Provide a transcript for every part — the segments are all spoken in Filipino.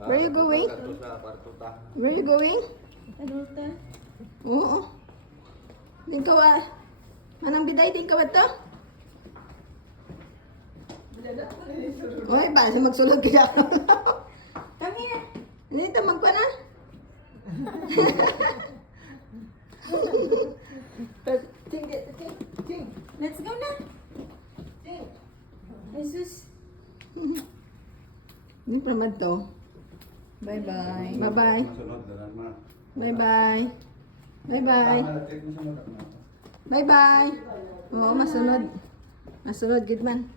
Where you going? Where you going? Adulta. Oo. Tingkaw ah. Manang biday, tingkaw ito? Oy, ba sa magsulod kaya? Come here. Dito magpa na. Let's go na. Jesus. Ini pramad to. Bye-bye. Bye-bye. Bye-bye. Bye-bye. Bye-bye. Oo, masunod. Masunod, good man.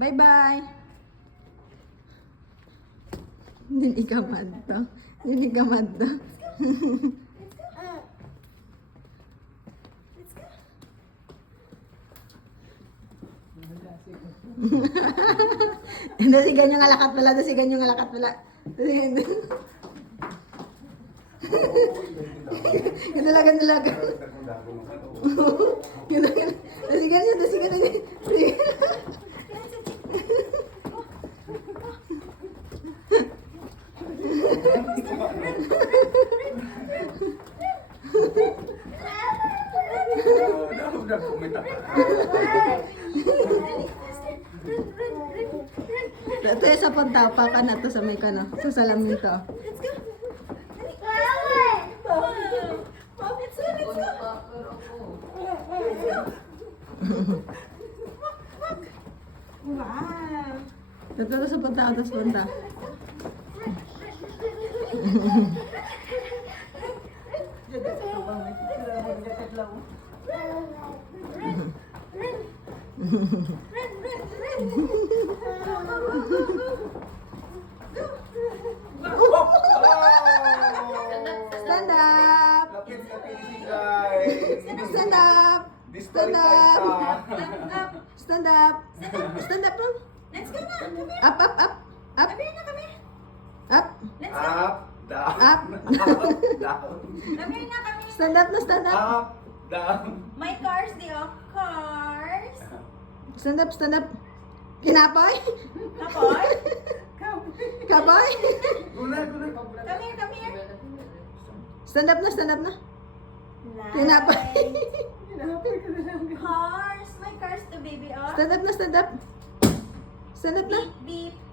Bye-bye. Hindi ka mad to. Hindi ka mad to. Dasigan yung alakat pala, dasigan yung alakat pala. Ganalaga, ganalaga. Dasigan niya, dasigan niya. Ito yung sa pagtapa na to sa may kano, sa salamin to. Let's go. Let's go. Wow. Ito to sa punta, ito sa punta. Stand up! Stand up! Stand up! Stand up! Stand up lang! Let's go na. Come here. Up, up, up! Up! Come here na, come here. Up! Let's go. Down. Up! Down. Come here na, come here. Stand up na, stand up! Up. Down. My cars, they are cars. Stand up, stand up! Kinapoy? Kapoy. Kapoy? Gulay. Come here. Stand up na, stand up na! Nice. Kinapoy! Cars. My cars, the baby are. Stand up na, stand up! Stand up na! Beep, beep.